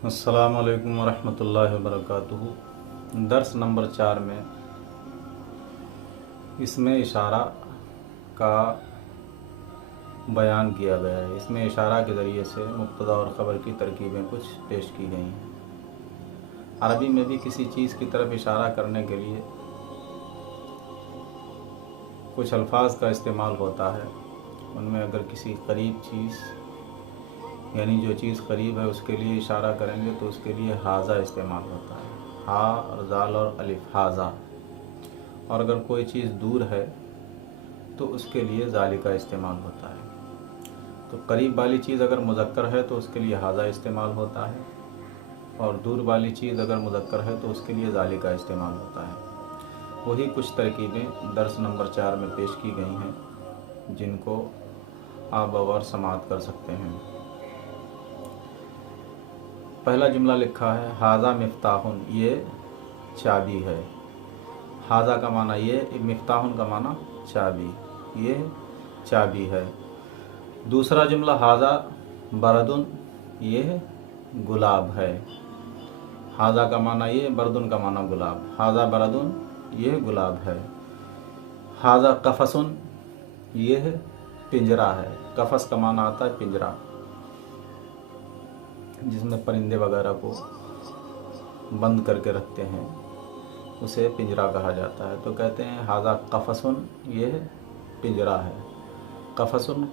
अस्सलाम वालेकुम वरहमतुल्लाहि वबरकातुहू। दर्स नंबर 4 में इसमें इशारा का बयान किया गया है। इसमें इशारा के ज़रिए से मुब्तदा और ख़बर की तरकीबें कुछ पेश की गई हैं। अरबी में भी किसी चीज़ की तरफ इशारा करने के लिए कुछ अल्फाज का इस्तेमाल होता है। उनमें अगर किसी करीब चीज़ यानी जो चीज़ करीब है उसके लिए इशारा करेंगे तो उसके लिए हाजा इस्तेमाल होता है, हा और जाल और अलिफ, हाजा। और अगर कोई चीज़ दूर है तो उसके लिए जालिका इस्तेमाल होता है। तो करीब वाली चीज़ अगर मुज़क्कर है तो उसके लिए हाजा इस्तेमाल होता है, और दूर वाली चीज़ अगर मुज़क्कर है तो उसके लिए जालिका इस्तेमाल होता है। वही कुछ तरकीबें दर्स नंबर 4 में पेश की गई हैं जिनको आप बगौर समाअत कर सकते हैं। पहला जुमला लिखा है हाजा मिफ्ताहुन, ये चाबी है। हाजा का माना ये, मिफ्ताहुन का माना चाबी, ये चाबी है। दूसरा जुमला हाजा बरदुन, ये गुलाब है। हाजा का माना ये, बरदुन का माना गुलाब, हाजा बरदुन, ये गुलाब है। हाजा कफसुन, ये पिंजरा है। कफस का माना आता है पिंजरा, जिसमें परिंदे वगैरह को बंद करके रखते हैं, उसे पिंजरा कहा जाता है। तो कहते हैं हाजा कफसुन, ये पिंजरा है। कफसुन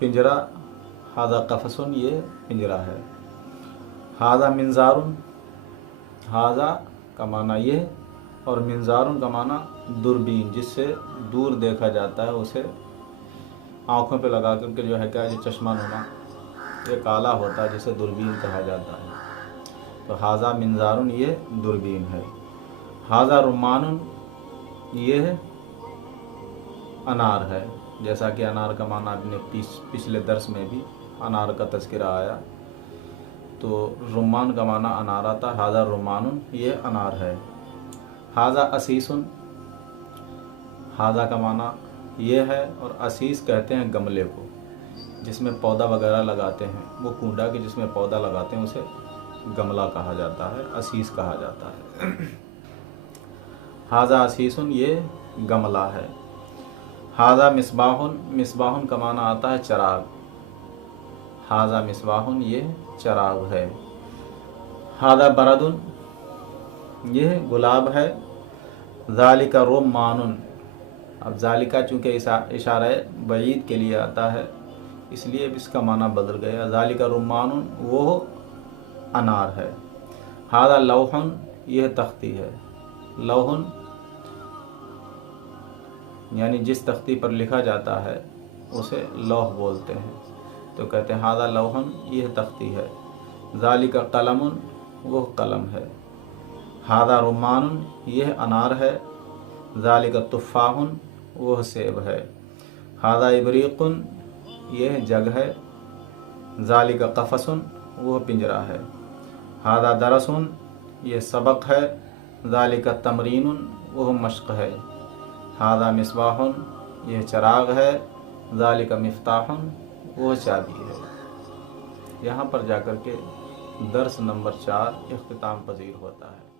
पिंजरा, हाजा कफसुन, ये पिंजरा है। हाजा मिंजारुन, हाजा का माना ये और मिंजारुन का माना दूरबीन, जिससे दूर देखा जाता है, उसे आँखों पे लगा करके जो है क्या, ये चश्मा नुमा ये काला होता है, जिसे दूरबीन कहा जाता है। तो हाजा मिंजारुन, ये दूरबीन है। हाजा रुमानुन, ये अनार है। जैसा कि अनार का माना अपने पिछले दर्स में भी अनार का तज़किरा आया, तो रुमान का माना अनार आता। हाजा रुमानुन, ये अनार है। हाजा असीसुन, हाजा का माना ये है, और असीस कहते हैं गमले को जिसमें पौधा वगैरह लगाते हैं, वो कूंडा के जिसमें पौधा लगाते हैं उसे गमला कहा जाता है, असीस कहा जाता है। हाजा असीसुन, ये गमला है। हाजा मिसबाहुन, मिसबाहुन का माना आता है चराग। हाजा मिसबाहुन, ये चराग है। हाजा बरदुन, ये गुलाब है। ज़ालिका रुम्मानुन, अब ज़ालिका चूँकि इशारा बईद के लिए आता है इसलिए इसका माना बदल गया। ज़ालिका रुम्मानुन, वो अनार है। हाजा लौहुन, यह तख्ती है। लौहुन यानी जिस तख्ती पर लिखा जाता है उसे लौह बोलते हैं। तो कहते हैं हाजा लौहुन, यह तख्ती है। ज़ालिका कलमुन, वो कलम है। हाजा रुम्मानुन, यह अनार है। ज़ालिका तुफ़ाहुन, वह सेब है। हाजा इबरीकुन, यह जग है। ज़ालिका कफसुन, वह पिंजरा है। हाजा दरसुन, यह सबक है। ज़ालिका तमरीनुन, वह मश्क है। हाजा मिसबाहुन, यह चराग है। ज़ालिका मिफ्ताहुन, वह चाबी है। यहाँ पर जाकर के दर्स नंबर 4 इख्तिताम पजीर होता है।